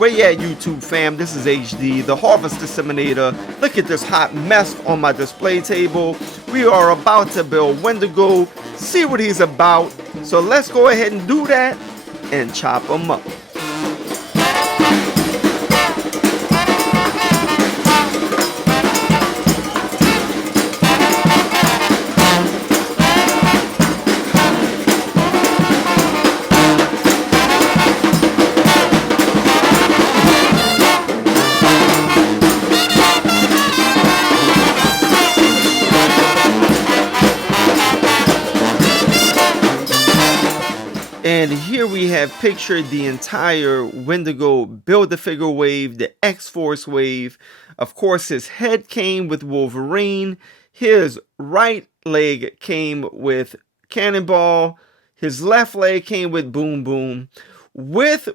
Where you at, YouTube fam? This is HD, the Harvest Disseminator. Look at this hot mess on my display table. We are about to build Wendigo, see what he's about. So let's go ahead and do that and chop him up. And here we have pictured the entire Wendigo Build-A-Figure wave, the X-Force wave. Of course, his head came with Wolverine. His right leg came with Cannonball. His left leg came with Boom Boom. With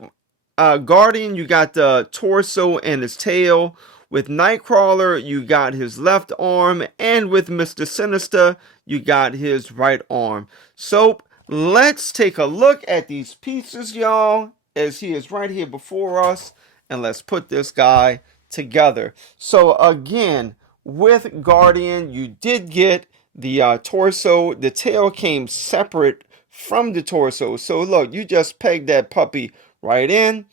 Guardian, you got the torso and his tail. With Nightcrawler, you got his left arm. And with Mr. Sinister, you got his right arm. So let's take a look at these pieces, y'all, as he is right here before us, and let's put this guy together. So again, with Guardian, you did get the torso. The tail came separate from the torso. So look, you just pegged that puppy right in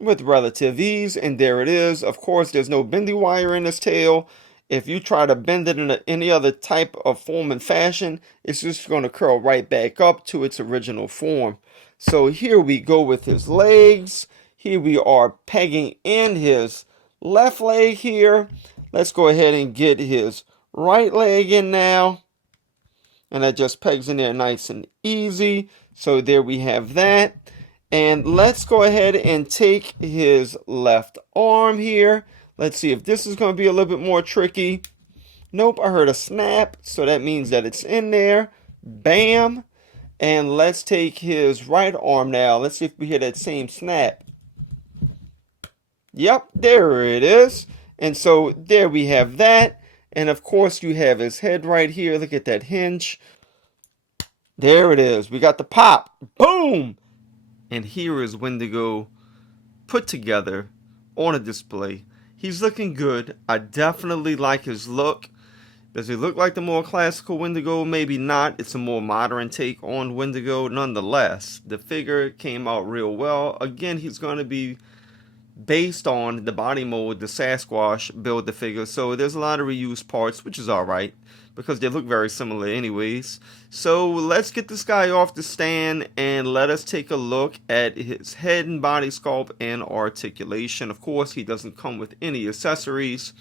with relative ease, and there it is. Of course, there's no bendy wire in this tail. If you try to bend it in any other type of form and fashion, it's just going to curl right back up to its original form. So here we go with his legs. Here we are pegging in his left leg here. Let's go ahead and get his right leg in now. And that just pegs in there nice and easy. So there we have that. And let's go ahead and take his left arm here. Let's see if this is going to be a little bit more tricky. Nope, I heard a snap, so that means that it's in there. Bam. And let's take his right arm now. Let's see if we hear that same snap. Yep, there it is. And so there we have that. And of course you have his head right here. Look at that hinge. There it is. We got the pop. Boom. And here is Wendigo put together on a display. He's looking good. I definitely like his look. Does he look like the more classical Wendigo? Maybe not. It's a more modern take on Wendigo. Nonetheless, the figure came out real well. Again, he's going to be based on the body mold, the Sasquatch Build-A-Figure. So there's a lot of reused parts, which is alright, because they look very similar anyways. So let's get this guy off the stand and let us take a look at his head and body sculpt and articulation. Of course, he doesn't come with any accessories.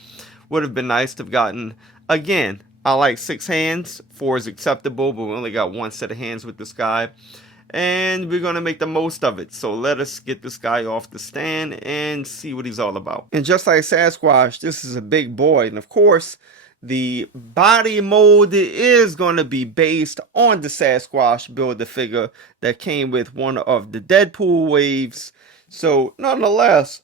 Would have been nice to have gotten, again, I like 6 hands. 4 is acceptable, but we only got 1 set of hands with this guy. And we're going to make the most of it. So let us get this guy off the stand and see what he's all about. And just like Sasquatch, this is a big boy. And of course, the body mold is going to be based on the Sasquatch Build-A-Figure that came with one of the Deadpool waves. So nonetheless,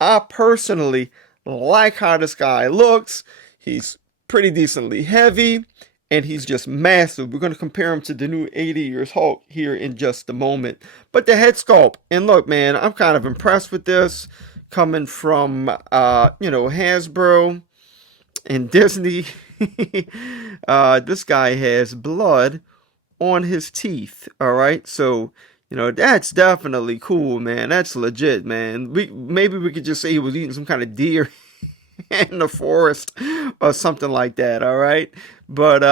I personally like how this guy looks. He's pretty decently heavy. And he's just massive. We're going to compare him to the new 80 Years Hulk here in just a moment. But the head sculpt. And look, man, I'm kind of impressed with this. Coming from, Hasbro and Disney. This guy has blood on his teeth. Alright, so, that's definitely cool, man. That's legit, man. Maybe we could just say he was eating some kind of deer in the forest or something like that. Alright. But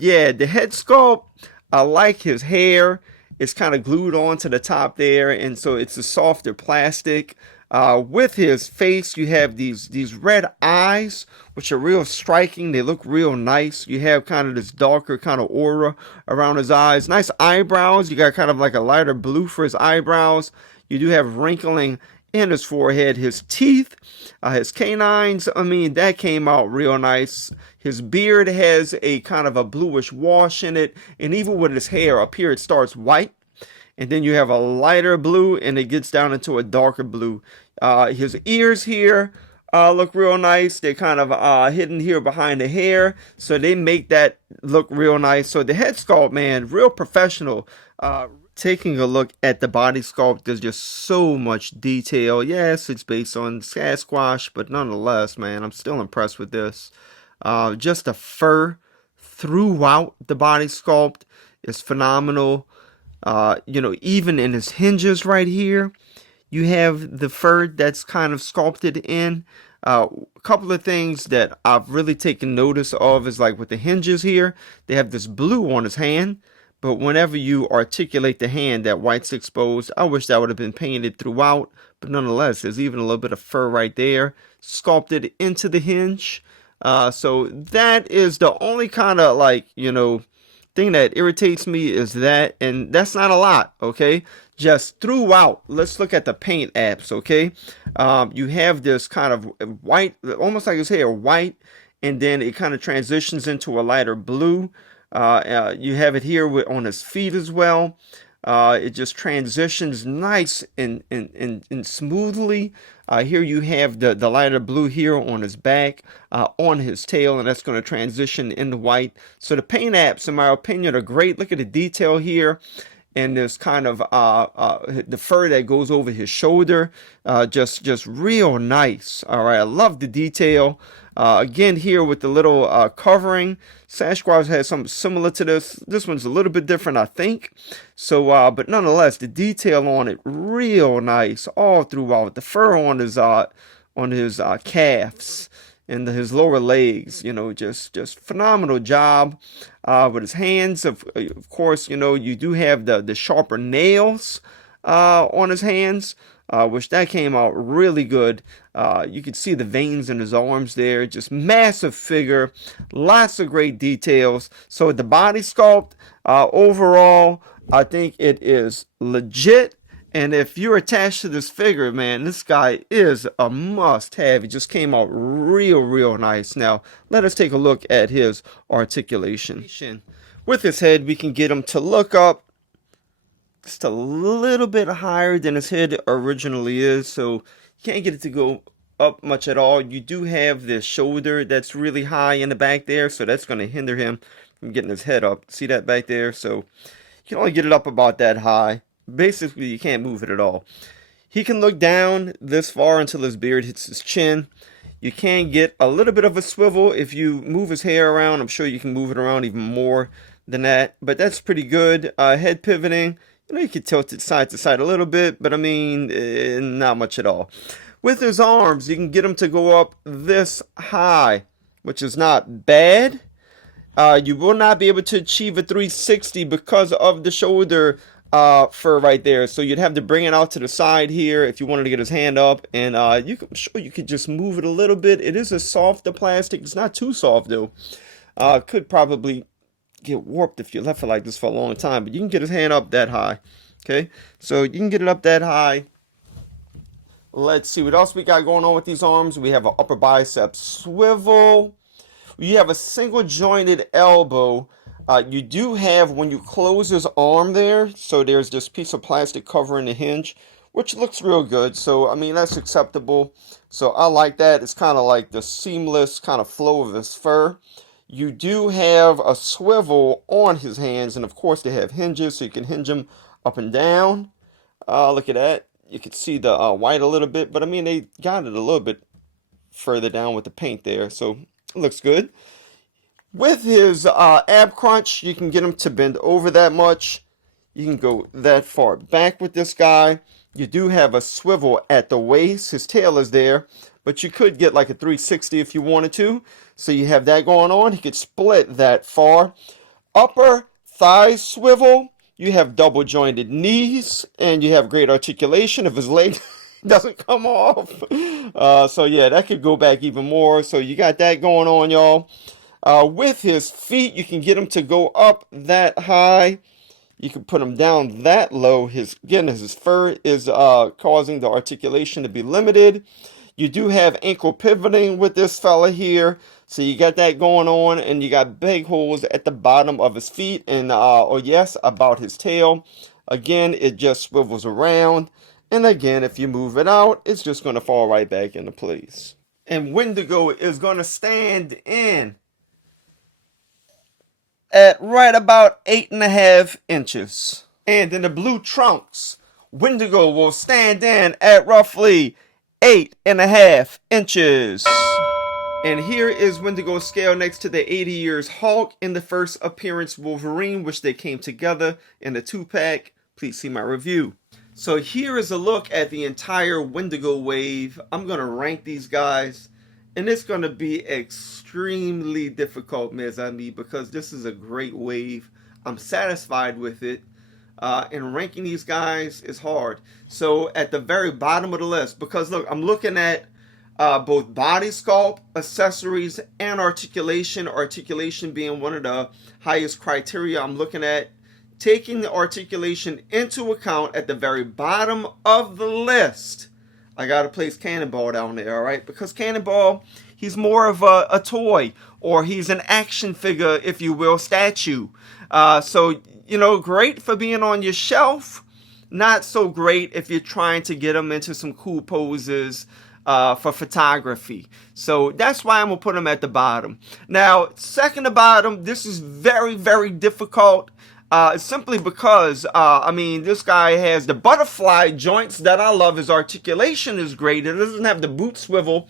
yeah, the head sculpt, I like his hair. It's kind of glued onto the top there, and so it's a softer plastic. With his face, you have these red eyes, which are real striking. They look real nice. You have kind of this darker kind of aura around his eyes. Nice eyebrows. You got kind of like a lighter blue for his eyebrows. You do have wrinkling in his forehead. His teeth, his canines, I mean, that came out real nice. His beard has a kind of a bluish wash in it, and even with his hair up here, it starts white, and then you have a lighter blue, and it gets down into a darker blue. His ears here look real nice. They're kind of hidden here behind the hair, so they make that look real nice. So the head sculpt, man, real professional. Taking a look at the body sculpt, there's just so much detail. Yes, it's based on Sasquatch, but nonetheless, man, I'm still impressed with this. Just the fur throughout the body sculpt is phenomenal. You know, even in his hinges right here, you have the fur that's kind of sculpted in. A couple of things that I've really taken notice of is like with the hinges here, they have this blue on his hand, but whenever you articulate the hand, that white's exposed. I wish that would have been painted throughout, but nonetheless, there's even a little bit of fur right there, sculpted into the hinge. So that is the only kind of like, you know, thing that irritates me is that, and that's not a lot, okay? Just throughout, let's look at the paint apps, okay? You have this kind of white, almost like his hair, white, and then it kind of transitions into a lighter blue. You have it here on his feet as well. It just transitions nice and smoothly. Here you have the lighter blue here on his back, on his tail, and that's going to transition into white. So the paint apps, in my opinion, are great. Look at the detail here. And this kind of the fur that goes over his shoulder, just real nice. All right, I love the detail. Again, here with the little covering, Sasquatch has something similar to this. This one's a little bit different, I think. So, but nonetheless, the detail on it real nice all throughout. The fur on his calves and his lower legs, you know, just phenomenal job. With his hands, of course, you know, you do have the sharper nails on his hands, which that came out really good. You could see the veins in his arms there, just massive figure, lots of great details. So the body sculpt, overall, I think it is legit. And if you're attached to this figure, man, this guy is a must-have. It just came out real nice. Now, let us take a look at his articulation. With his head, we can get him to look up just a little bit higher than his head originally is. So you can't get it to go up much at all. You do have this shoulder that's really high in the back there, so that's going to hinder him from getting his head up. See that back there? So you can only get it up about that high. Basically, you can't move it at all. He can look down this far until his beard hits his chin. You can get a little bit of a swivel if you move his hair around. I'm sure you can move it around even more than that, but that's pretty good. Head pivoting, you know, you can tilt it side to side a little bit, but I mean, not much at all. With his arms, you can get him to go up this high, which is not bad. You will not be able to achieve a 360 because of the shoulder fur right there. So you'd have to bring it out to the side here if you wanted to get his hand up, and I'm sure you could just move it a little bit. It is a softer plastic. It's not too soft though. Could probably get warped if you left it like this for a long time, but you can get his hand up that high. Okay, so you can get it up that high. Let's see what else we got going on with these arms. We have an upper bicep swivel. You have a single jointed elbow. You do have, when you close his arm there, so there's this piece of plastic covering the hinge, which looks real good. So, I mean, that's acceptable. So I like that. It's kind of like the seamless kind of flow of his fur. You do have a swivel on his hands, and of course they have hinges, so you can hinge them up and down. Look at that. You can see the white a little bit, but I mean, they got it a little bit further down with the paint there, so it looks good. With his ab crunch, you can get him to bend over that much. You can go that far back with this guy. You do have a swivel at the waist. His tail is there, but you could get like a 360 if you wanted to. So you have that going on. He could split that far. Upper thigh swivel. You have double jointed knees, and you have great articulation if his leg doesn't come off. So yeah, that could go back even more. So you got that going on, y'all. With his feet, you can get him to go up that high. You can put him down that low. His fur is causing the articulation to be limited. You do have ankle pivoting with this fella here. So you got that going on, and you got big holes at the bottom of his feet, and oh yes, about his tail. Again, it just swivels around, and again, if you move it out, it's just going to fall right back into place. And Wendigo is going to stand in at right about 8.5 inches. And in the blue trunks, Wendigo will stand in at roughly 8.5 inches. And here is Wendigo's scale next to the 80 years Hulk in the first appearance Wolverine, which they came together in a 2-pack. Please see my review. So here is a look at the entire Wendigo wave. I'm going to rank these guys, and it's going to be extremely difficult, mes amis, because this is a great wave. I'm satisfied with it. And ranking these guys is hard. So at the very bottom of the list, because look, I'm looking at both body sculpt, accessories, and articulation. Articulation being one of the highest criteria. I'm looking at taking the articulation into account at the very bottom of the list. I gotta place Cannonball down there, all right? Because Cannonball, he's more of a toy, or he's an action figure, if you will, statue. So, you know, great for being on your shelf. Not so great if you're trying to get him into some cool poses for photography. So that's why I'm going to put him at the bottom. Now, second to bottom, this is very, very difficult. Simply because, I mean, this guy has the butterfly joints that I love. His articulation is great. It doesn't have the boot swivel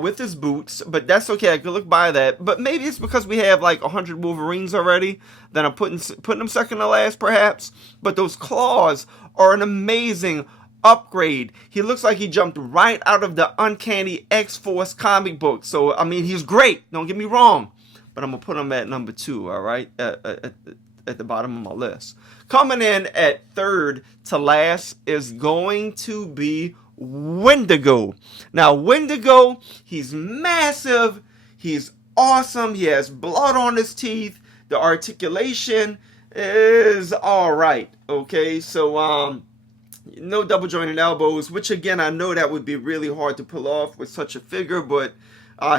with his boots, but that's okay. I could look by that. But maybe it's because we have like 100 Wolverines already that I'm putting them second to last, perhaps. But those claws are an amazing upgrade. He looks like he jumped right out of the Uncanny X-Force comic book. So, I mean, he's great. Don't get me wrong. But I'm going to put him at number 2, all right? At the bottom of my list. Coming in at third to last is going to be Wendigo. Now, Wendigo, he's massive. He's awesome. He has blood on his teeth. The articulation is all right. Okay, so no double jointed elbows, which again, I know that would be really hard to pull off with such a figure, but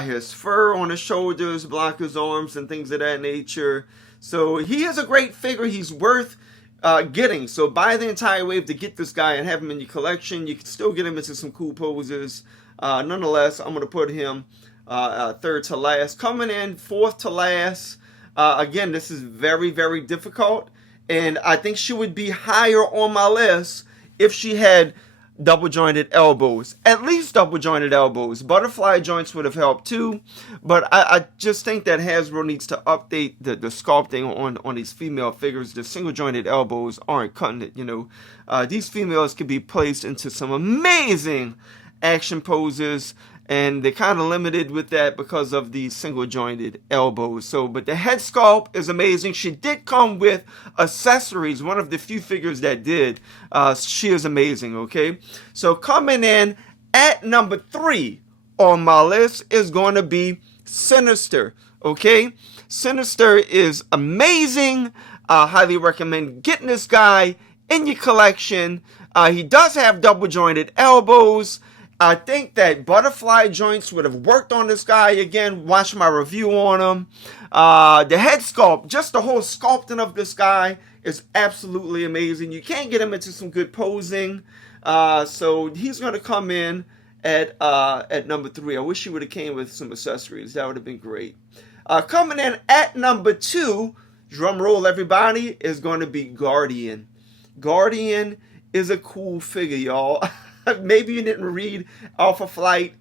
his fur on his shoulders block his arms and things of that nature. So he is a great figure. He's worth getting. So buy the entire wave to get this guy and have him in your collection. You can still get him into some cool poses. Nonetheless, I'm going to put him third to last. Coming in fourth to last. Again, this is very, very difficult. And I think she would be higher on my list if she had double jointed elbows, at least double jointed elbows. Butterfly joints would have helped too, but I just think that Hasbro needs to update the sculpting on these female figures. The single jointed elbows aren't cutting it, you know. These females can be placed into some amazing action poses, and they're kind of limited with that because of the single jointed elbows. So, but the head sculpt is amazing. She did come with accessories, one of the few figures that did. She is amazing, okay? So coming in at number 3 on my list is going to be Sinister, okay? Sinister is amazing. Highly recommend getting this guy in your collection. He does have double jointed elbows. I think that butterfly joints would have worked on this guy. Again, watch my review on him. The head sculpt, just the whole sculpting of this guy is absolutely amazing. You can't get him into some good posing. So he's going to come in at number 3. I wish he would have came with some accessories. That would have been great. Coming in at number 2, drum roll everybody, is going to be Guardian. Guardian is a cool figure, y'all. Maybe you didn't read Alpha Flight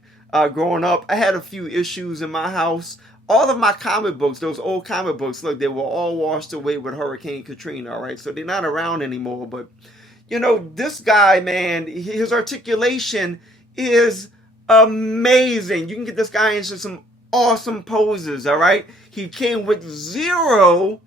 growing up. I had a few issues in my house. All of my comic books, those old comic books, look, they were all washed away with Hurricane Katrina, all right? So they're not around anymore. But, you know, this guy, man, his articulation is amazing. You can get this guy into some awesome poses, all right? He came with 0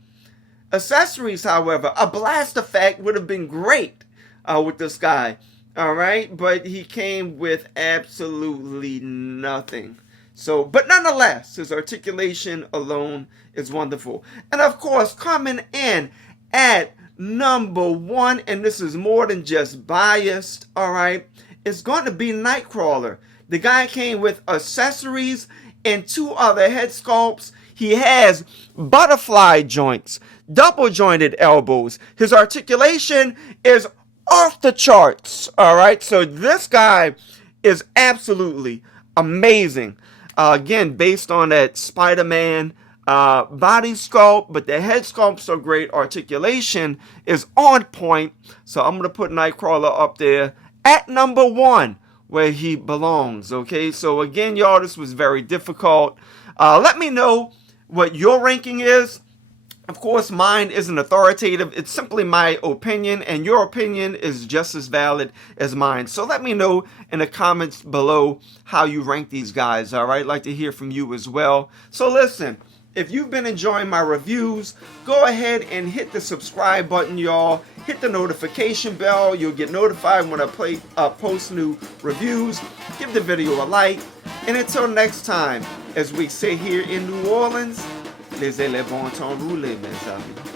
accessories, however. A blast effect would have been great with this guy. All right, but he came with absolutely nothing. So, but nonetheless, his articulation alone is wonderful. And of course, coming in at number 1, and this is more than just biased, all right, it's going to be Nightcrawler. The guy came with accessories and 2 other head sculpts. He has butterfly joints, double jointed elbows. His articulation is off the charts, all right? So this guy is absolutely amazing. Again, based on that Spider-Man body sculpt, but the head sculpts are great. Articulation is on point. So I'm going to put Nightcrawler up there at number 1 where he belongs. Okay, so again, y'all, this was very difficult. Let me know what your ranking is. Of course, mine isn't authoritative. It's simply my opinion, and your opinion is just as valid as mine. So let me know in the comments below how you rank these guys, all right? I'd like to hear from you as well. So listen, if you've been enjoying my reviews, go ahead and hit the subscribe button, y'all. Hit the notification bell. You'll get notified when I post new reviews. Give the video a like. And until next time, as we say here in New Orleans, laissez les bon temps rouler, mes amis.